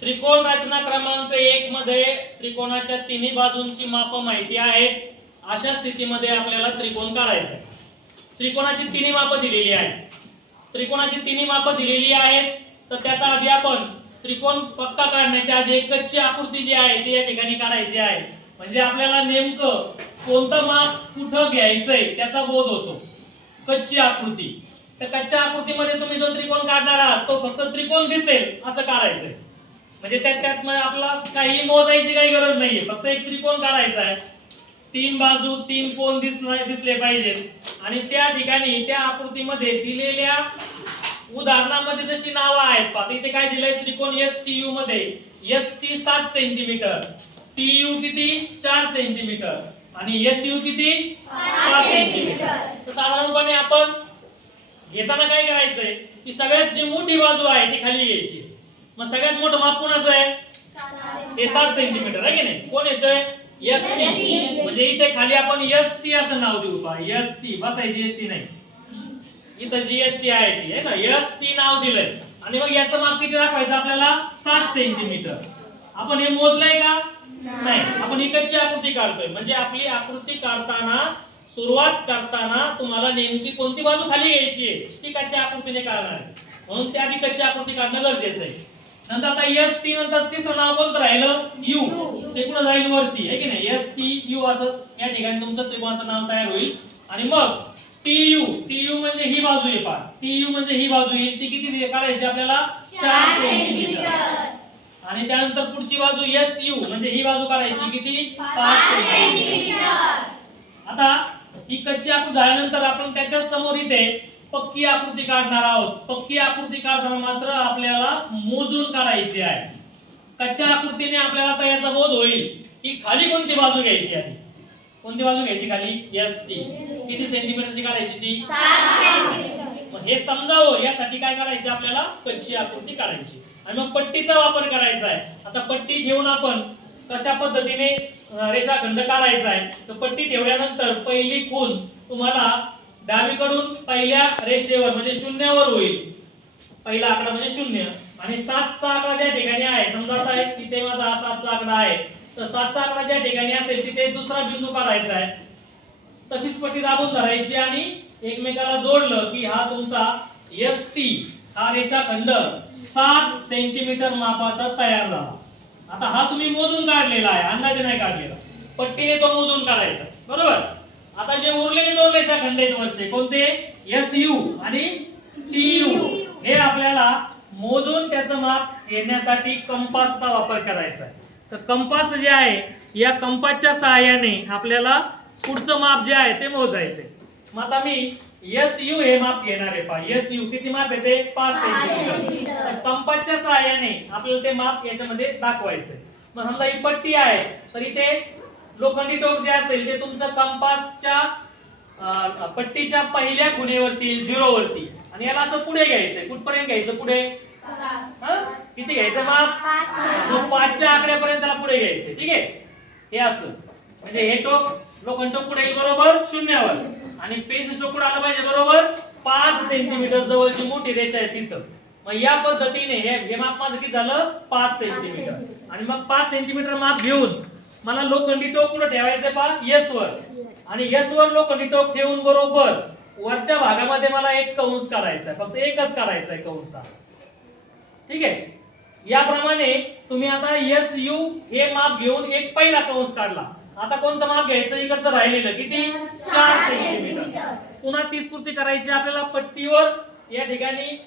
त्रिकोण रचना क्रमांक एक मध्ये त्रिकोणाच्या तिन्ही बाजूंची माप माहिती आहेत. अशा स्थितीमध्ये आपल्याला त्रिकोण काढायचा त्रिकोणाची तिन्ही माप दिलेली आहेत. त्रिकोणाची तिन्ही माप दिलेली आहेत तर त्याचा आधी आपण त्रिकोण पक्का काढण्याच्या आधी एक कच्ची आकृती जी आहे ती या ठिकाणी काढायची आहे. म्हणजे आपल्याला नेमकं कोणतं माप कुठं घ्यायचंय त्याचा बोध होतो. कच्ची आकृती. तर कच्च्या आकृतीमध्ये तुम्ही जो त्रिकोण काढणार आहात तो फक्त त्रिकोण दिसेल असं काढायचंय. म्हणजे त्यात त्यात मग आपला काही मोजायची काही गरज नाहीये. फक्त एक त्रिकोण काढायचा आहे. तीन बाजू तीन कोण दिसले दिसले पाहिजेत. आणि त्या ठिकाणी त्या आकृतीमध्ये दिलेल्या उदाहरणामध्ये जशी नावं आहेत पाहता इथे काय दिलंय? त्रिकोण एस टी यू मध्ये. एस टी सात सेंटीमीटर टी यू किती? चार सेंटीमीटर आणि एस यू किती? पाच सेंटीमीटर तर साधारणपणे आपण घेताना काय करायचंय? की सगळ्यात जी मोठी बाजू आहे ती खाली घ्यायची मग सगळ्यात मोठं माप कोणाचं आहे? हे सात सेंटीमीटर आहे की नाही? कोण येतोय? एस टी म्हणजे इथे खाली आपण एस टी असं नाव देऊ पहा. एस टी बसायची एस टी नाही. इथं जीएसटी आहे ती आहे ना एस टी नाव दिलंय. आणि मग याचं माप किती दाखवायचं आपल्याला? सात सेंटीमीटर आपण हे मोजलंय का? नाही. आपण कच्ची आकृती काढतोय. म्हणजे आपली आकृती काढताना सुरुवात करताना तुम्हाला नेमकी कोणती बाजू खाली घ्यायची आहे? ती कच्च्या आकृतीने काढणार आहे. म्हणून त्या आधी कच्ची आकृती काढणं गरजेचं आहे. नंतर आता एस टी नंतर तिसरं नाव कोणतं राहिलं? यू ते कुठं जाईल वरती? आहे की नाही? एस टी यू असं या ठिकाणी तुमचं त्रिकोणाचं नाव तयार होईल. आणि मग टी यू टी यू म्हणजे ही बाजू आहे पहा. टी यू म्हणजे ही बाजू येईल. ती किती काढायची आपल्याला? चार सेंटीमीटर आणि त्यानंतर पुढची बाजू एस यू म्हणजे ही बाजू काढायची किती? पाच सेंटीमीटर आता ही कच्ची आकृती झाल्यानंतर आपण त्याच्यासमोर इथे पक्की आकृती काढणार आहोत. पक्की आकृती काढताना मात्र आपल्याला मोजून काढायची आहे. कच्च्या आकृतीने आपल्याला आता याचा बोध होईल की खाली कोणती बाजू घ्यायची आधी कोणती बाजू घ्यायची खाली? एस टी किती सेंटीमीटरची काढायची ती? मग हे समजावं. यासाठी काय करायचे आपल्याला कच्ची आकृती काढायची. आणि मग पट्टीचा वापर करायचा आहे. आता पट्टी ठेवून आपण कशा पद्धतीने रेषाखंड काढायचा आहे? तर पट्टी ठेवल्यानंतर पहिली खून तुम्हाला डावीकडून पहिल्या रेषेवर म्हणजे शून्यावर होईल. पहिला आकडा म्हणजे शून्य. आणि सातचा आकडा ज्या ठिकाणी आहे समजा आता तिथे माझा हा सातचा आकडा आहे. तर सातचा आकडा ज्या ठिकाणी असेल तिथे दुसरा बिंदू काढायचा आहे. तशीच पट्टी दाबून धरायची आणि एकमेकाला जोडलं की हा तुमचा एस टी हा रेषाखंड सात सेंटीमीटर मापाचा तयार झाला. आता हा तुम्ही मोजून काढलेला आहे अंदाजे नाही काढलेला. पट्टीने तो मोजून काढायचा. बरोबर? आता जे उरलेले दोन रेषाखंड आहेत वरचे कोणते? एस यू आणि टी यू हे आपल्याला मोजून त्याचं माप घेण्यासाठी कंपासचा वापर करायचा आहे. तर कंपास जे आहे या कंपासच्या सहाय्याने आपल्याला पुढचं माप जे आहे ते मोजायचे. मग आता मी एस यू हे माप घेणार आहे पहा. एस यू किती माप येते? पाच सेंटीमीटर तर कंपासच्या सहाय्याने आपल्याला ते माप याच्यामध्ये दाखवायचंय. मग समजा ही पट्टी आहे तर इथे लोखंडी टोक जे असेल ते तुमचं कंपासच्या पट्टीच्या पहिल्या खुणेवरती झिरो वरती. आणि याला असं पुढे घ्यायचंय. कुठपर्यंत घ्यायचं पुढे? किती घ्यायचं माप जो पाचच्या आकड्यापर्यंत त्याला पुढे घ्यायचंय. ठीक आहे? हे असं. म्हणजे हे टोक लोखंड टोक पुढे येईल बरोबर? शून्यावर. आणि पेस टोक पुढे आलं पाहिजे बरोबर? पाच सेंटीमीटर जवळची मोठी रेषा आहे तिथं. मग या पद्धतीने हे हे माप माझं किती झालं? पाच सेंटीमीटर आणि मग पाच सेंटीमीटर माप घेऊन मला लोखंडी टोक कुठं ठेवायचं पा येस वर. आणि येस वर लोखंडी टोक ठेवून बरोबर. वरच्या भागामध्ये मला एक कंस काढायचा फक्त एकच काढायचा आहे कंस. ठीक आहे? याप्रमाणे तुम्ही आता एस यू हे माप घेऊन एक पहिला कंस काढला. आता कोणतं माप घ्यायचं? इकडचं राहिलेलं. किती? चार सेंटीमीटर पुन्हा तीच कृती करायची आपल्याला पट्टीवर. या ठिकाणी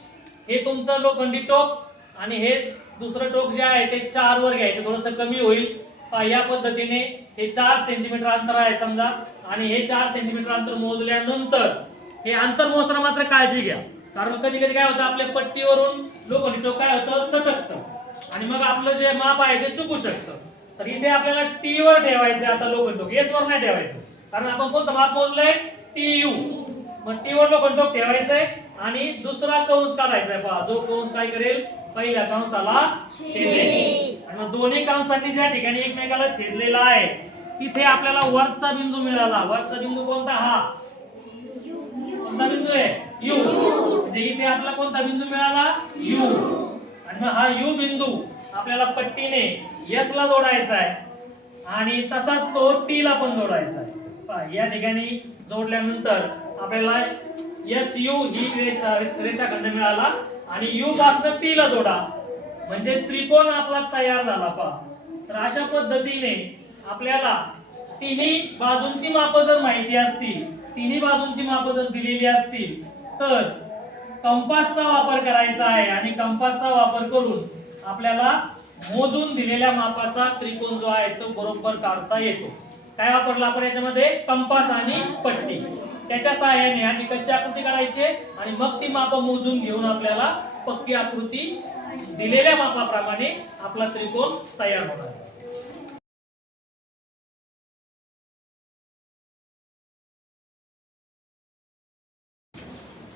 हे तुमचं लोखंडी टोक आणि हे दुसरं टोक जे आहे ते चार वर घ्यायचं. थोडस कमी होईल. पहा, या पद्धतीने हे चार सेंटीमीटर अंतर आहे समजा. आणि हे चार सेंटीमीटर अंतर मोजल्यानंतर हे अंतर मोजताना मात्र काळजी घ्या. कारण कधी कधी काय होतं आपल्या पट्टीवरून लोक काय होतं? सटकतं. आणि मग आपलं जे माप आहे ते चुकू शकतं. तर इथे आपल्याला टी वर ठेवायचं आता लोखंड एस वर नाही ठेवायचं. कारण आपण कोणतं माप मोजलंय? टी यू मग टी वर लोखंड ठेवायचंय आणि दुसरा कंस काढायचा आहे पहा. जो कंस काय करेल? पहिल्या कंसाला छेदेल. आणि मग दोन्ही कंसांनी ज्या ठिकाणी एकमेकाला छेदलेला आहे तिथे आपल्याला वरचा बिंदू मिळाला. वरचा बिंदू कोणता? हा. कोणता बिंदू आहे? यू. म्हणजे इथे आपल्याला कोणता बिंदू मिळाला? यू. आणि मग हा यू बिंदू आपल्याला पट्टीने एस ला जोडायचा आहे आणि तसाच तो टी ला पण जोडायचा आहे पहा, या ठिकाणी जोडल्यानंतर आपल्याला एस यू ही रेषा रेषाखंड मिळाला आणि यू पासन पी ला जोडा. म्हणजे त्रिकोण आपला तयार झाला पहा. तर अशा पद्धतीने आपल्याला तिन्ही बाजूंची माप जर माहिती असतील तिन्ही बाजूंची माप जर दिलेली असतील तर कंपासचा वापर करायचा आहे आणि कंपासचा वापर करून आपल्याला मोजून दिलेल्या मापाचा त्रिकोण जो आहे तो बरोबर काढता येतो. काय वापरला आपण याच्यामध्ये? कंपास आणि पट्टी. त्याच्या सहाय्याने आधी कच्ची आकृती काढायची आणि मग ती माप मोजून घेऊन आपल्याला पक्की आकृती दिलेल्या मापाप्रमाणे आपला त्रिकोण तयार होणार.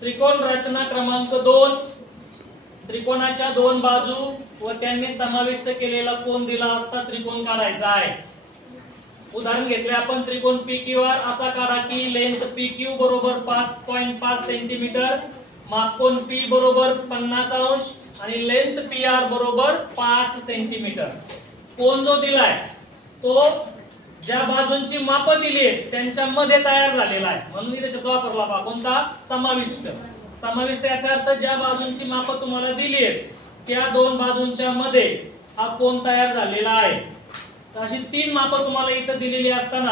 त्रिकोण रचना क्रमांक दोन. त्रिकोणाच्या दोन बाजू व त्यांनी समाविष्ट केलेला कोण दिला असता त्रिकोण काढायचा आहे. उदाहरण घेतले आपण त्रिकोण पी क्यू आर असा काढा की लेंथ पी क्यू बरोबर पाच पॉईंट पाच सेंटीमीटर मापकोन पी बरोबर पन्नास अंश आणि लेंथ पी आर बरोबर पाच सेंटीमीटर कोण जो दिलाय तो ज्या बाजूंची माप दिली आहेत त्यांच्या मध्ये तयार झालेला आहे. म्हणून इथे शब्द वापरला पहा कोणता? समाविष्ट. समाविष्ट याचा अर्थ ज्या बाजूंची माप तुम्हाला दिली आहेत त्या दोन बाजूंच्या मध्ये हा कोण तयार झालेला आहे? तर अशी तीन मापं तुम्हाला इथं दिलेली असताना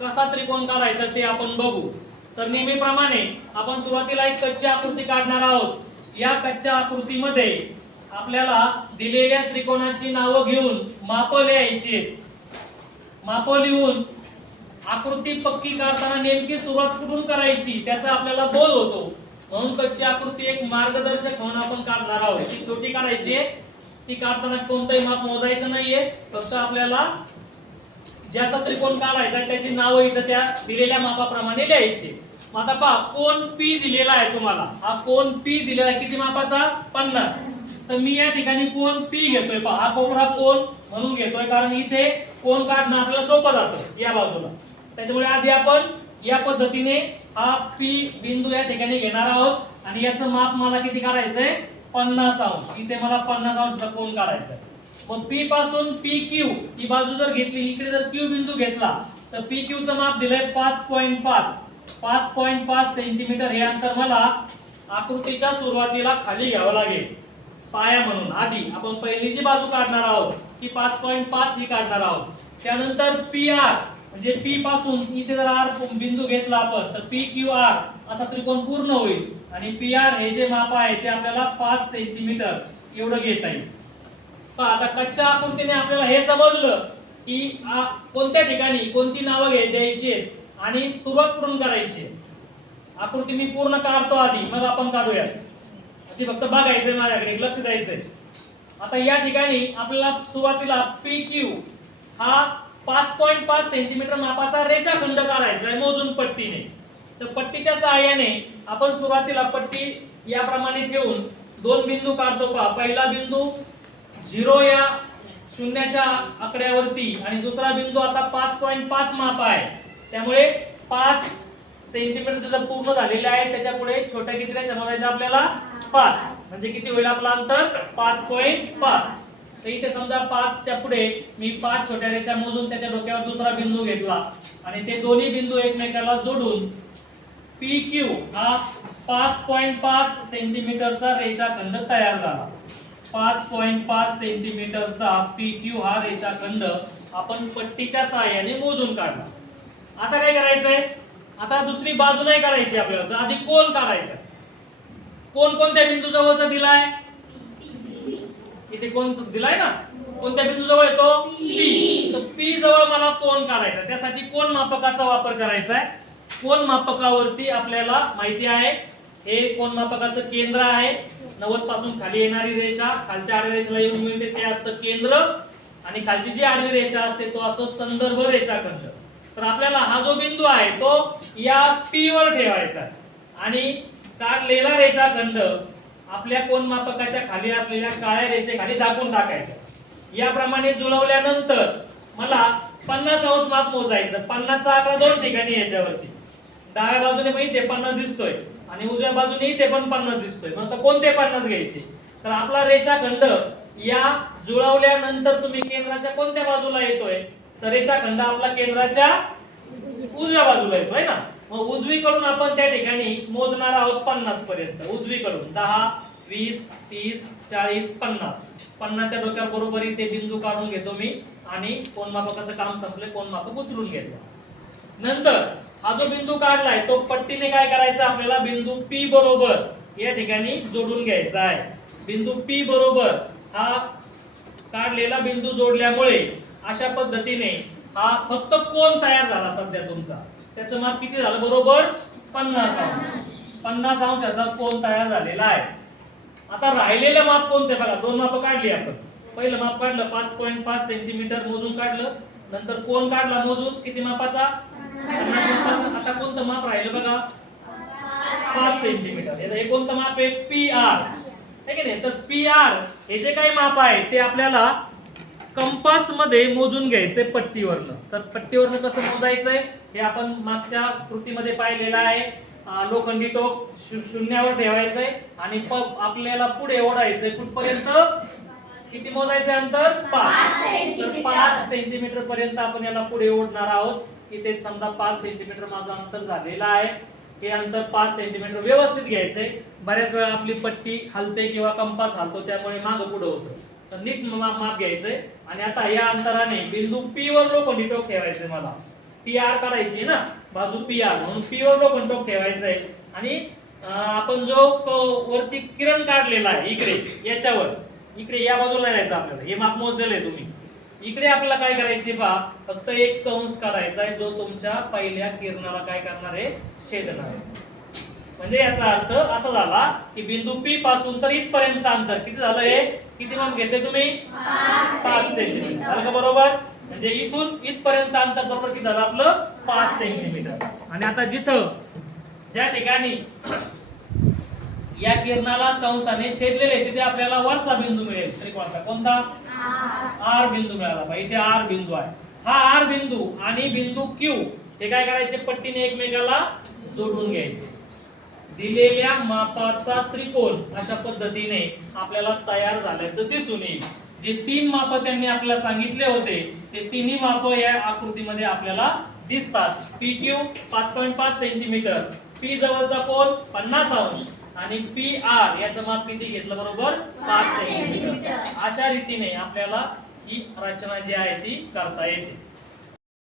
कसा त्रिकोण काढायचा ते आपण बघू. तर नेहमीप्रमाणे आपण सुरुवातीला एक कच्ची आकृती काढणार आहोत. या कच्च्या आकृतीमध्ये आपल्याला दिलेल्या त्रिकोणाची नावं घेऊन मापं लिहायची आहेत. मापं लिहून आकृती पक्की काढताना नेमकी सुरुवात कुठून करायची त्याचा आपल्याला बोध होतो. म्हणून कच्ची आकृती एक मार्गदर्शक म्हणून आपण काढणार आहोत. ती छोटी काढायची आहे. ती काढताना कोणतंही माप मोजायचं नाहीये. फक्त आपल्याला ज्याचा त्रिकोण काढायचा त्याची नावं इथं त्या दिलेल्या मापाप्रमाणे लिहायची. मग आता पहा कोण पी दिलेला आहे तुम्हाला? हा कोण पी दिलेला आहे? किती मापाचा? पन्नास. तर मी या ठिकाणी कोण पी घेतोय पहा. हा कोपरा कोण म्हणून घेतोय कारण इथे कोण काढणं आपल्याला सोपं जातं या बाजूला. त्याच्यामुळे आधी आपण या पद्धतीने हा पी बिंदू या ठिकाणी घेणार आहोत. आणि याचं माप मला किती काढायचंय? पन्नास अंश. इथे मला पन्नास अंशचा कोण काढायचा आहे. मग पी पासून पी क्यू ही बाजू जर घेतली इकडे जर क्यू बिंदू घेतला तर पी क्यू चं माप दिलंय पाच पॉईंट पाच. पाच पॉईंट पाच सेंटीमीटर हे अंतर मला आकृतीच्या सुरुवातीला खाली घ्यावं लागेल. पाया म्हणून. आधी आपण पहिली जी बाजू काढणार आहोत. ती पाच पॉईंट पाच ही काढणार आहोत. त्यानंतर पी आर म्हणजे पी पासून इथे जर आर बिंदू घेतला आपण तर पी क्यू आर असा त्रिकोण पूर्ण होईल. आणि पी आर हे जे माप आहे ते आपल्याला पाच सेंटीमीटर एवढं घेता येईल. पहा आता कच्च्या आकृतीने आपल्याला हे समजलं की कोणत्या ठिकाणी कोणती नावं घे द्यायची आहेत आणि सुरुवात कुठून करायची आहे. आकृती मी पूर्ण काढतो आधी मग आपण काढूया ती फक्त बघायचंय माझ्याकडे लक्ष द्यायचंय. आता या ठिकाणी आपल्याला सुरुवातीला पी क्यू हा पाच पॉईंट पाच सेंटीमीटर मापाचा रेषाखंड काढायचा आहे मोजून पट्टीने. तर पट्टीच्या सहाय्याने आपण सुरुवातीला पट्टी याप्रमाणे ठेवून दोन बिंदू काढतो का पहिला बिंदू झिरो या शून्याच्या आकड्यावरती आणि दुसरा बिंदू आता पाच पॉईंट पाच माप आहे. त्यामुळे पाच सेंटीमीटर त्याचं पूर्ण झालेले आहे त्याच्या पुढे छोट्या किती रेषा आपल्याला? पाच. म्हणजे किती होईल आपला अंतर? पाच पॉईंट पाच. तर इथे समजा पाचच्या पुढे मी पाच छोट्या रेषा मोजून त्याच्या डोक्यावर दुसरा बिंदू घेतला. आणि ते दोन्ही बिंदू एकमेकाला जोडून पी क्यू हा पाच पॉईंट पाच सेंटीमीटरचा रेषाखंड तयार झाला. पाच पॉईंट पाच सेंटीमीटरचा पी क्यू हा रेषाखंड आपण पट्टीच्या सहाय्याने मोजून काढला. आता काय करायचंय? आता दुसरी बाजू नाही काढायची आपल्याला आधी कोण काढायचा? कोण कोणत्या बिंदू जवळचा दिलाय? इथे कोण दिलाय ना? कोणत्या बिंदू जवळ येतो? पी. तर पी जवळ मला कोण काढायचा त्यासाठी कोण मापकाचा वापर करायचा आहे कोण मापकावरती आपल्याला माहिती आहे? हे कोण मापकाचं केंद्र आहे? नव्वदपासून खाली येणारी रेषा खालच्या आडव्या रेषेला येऊन मिळते ते असतं केंद्र. आणि खालची जी आडवी रेषा असते तो असतो संदर्भ रेषाखंड. तर आपल्याला हा जो बिंदू आहे तो या पी वर ठेवायचा आणि काढलेला रेषाखंड आपल्या कोण मापकाच्या खाली असलेल्या काळ्या रेषेखाली झाकून टाकायचा याप्रमाणे जुळवल्यानंतर मला पन्नास अंश माप मोजायचं पन्नासचा आकडा दोन ठिकाणी याच्यावरती. डाव्या बाजूने पण इथे पन्नास दिसतोय आणि उजव्या बाजूने इथे पण पन्नास दिसतोय. मग आता कोणते पन्नास घ्यायचे? तर आपला रेषाखंड या जुळवल्यानंतर तुम्ही केंद्राच्या कोणत्या बाजूला येतोय? तर रेषाखंड आपला केंद्राच्या उजव्या बाजूला येतोय ना? मग उजवीकडून आपण त्या ठिकाणी मोजणार आहोत पन्नास पर्यंत. उजवीकडून दहा वीस तीस चाळीस पन्नास. पन्नासच्या डोक्यावर बरोबर इथे बिंदू काढून घेतो मी आणि कोण मापकाचं काम संपले कोण मापक उचलून घेतलं. नंतर हा जो बिंदू काढलाय तो पट्टीने काय करायचा? आपल्याला बिंदू पी बरोबर या ठिकाणी जोडून घ्यायचा आहे. बिंदू पी बरोबर हा काढलेला बिंदू जोडल्यामुळे अशा पद्धतीने हा फक्त कोण तयार झाला सध्या तुमचा? त्याचं माप किती झालं बरोबर? पन्नास अंश. पन्नास अंशाचा कोण तयार झालेला आहे. आता राहिलेलं माप कोणते? बघा दोन माप काढली आपण. पहिलं माप काढलं पाच पॉईंट पाच सेंटीमीटर मोजून काढलं. नंतर कोण काढला मोजून? किती मापाचा मापाचा. आता कोणतं माप राहिलं बघा? पाच सेंटीमीटर हे कोणतं माप आहे? पी आर आहे की नाही? तर पी आर हे जे काही माप आहे ते आपल्याला कंपासमध्ये मोजून घ्यायचंय पट्टीवरनं. तर पट्टीवरनं कसं मोजायचंय? हे आपण मागच्या कृतीमध्ये पाहिलेलं आहे. लोखंडी टोक शून्यावर ठेवायचंय आणि प- आपल्याला पुढे ओढायचंय कुठपर्यंत? किती मोजायचं अंतर? पाच. तर पाच सेंटीमीटर पर्यंत आपण याला पुढे ओढणार आहोत. इथे समजा पाच सेंटीमीटर माझं अंतर झालेलं आहे. हे अंतर पाच सेंटीमीटर व्यवस्थित घ्यायचंय. बऱ्याच वेळा आपली पट्टी हलते किंवा कंपास हलतो त्यामुळे मागं पुढं होतं. तर नीट माग माप घ्यायचंय. आणि आता या अंतराने बिंदू पी वर लोखंडी टोक ठेवायचंय मला. पी आर काढायची ना? बाजू पी आर म्हणून पी वर लोखंडी टोक ठेवायचंय. आणि आपण जो वरती किरण काढलेला आहे इकडे याच्यावर इकडे या बाजूला जायचं आपल्याला. हे माप मोजलेलं आहे तुम्ही. इकडे आपल्याला काय करायचे पहा फक्त एक कंस काढायचा आहे जो तुमच्या पहिल्या किरणाला काय करणार आहे छेदणार आहे. म्हणजे याचा अर्थ असा झाला की बिंदू पी पासून तर इथपर्यंतचं अंतर किती झालं हे? किती माप घेतले तुम्ही? पाच सेंटीमीटर झालं का बरोबर? म्हणजे इथून इथपर्यंतचं अंतर बरोबर किती झालं आपलं? पाच सेंटीमीटर आणि आता जिथं ज्या ठिकाणी या किरणाला कंसाने छेदलेले तिथे आपल्याला वरचा बिंदू मिळेल त्रिकोणाचा. कोणता? आर बिंदू मिळाला पाहिजे. इथे आर बिंदू आहे. हा आर बिंदू आणि बिंदू क्यू हे काय करायचे? पट्टीने एकमेकाला जोडून घ्यायचे. दिलेल्या मापाचा त्रिकोण अशा पद्धतीने आपल्याला तयार झाल्याचं दिसून येईल. जे तीन माप त्यांनी आपल्याला सांगितले होते ते तिन्ही माप या आकृतीमध्ये आपल्याला दिसतात. पी क्यू पाच पॉईंट पाच सेंटीमीटर पी जवळचा कोण पन्नास अंश. आणि पी आर याचं माप किती घेतलं बरोबर? पाच सेंटीमीटर. अशा रीतीने आपल्याला ही रचना जी आहे ती करता येते.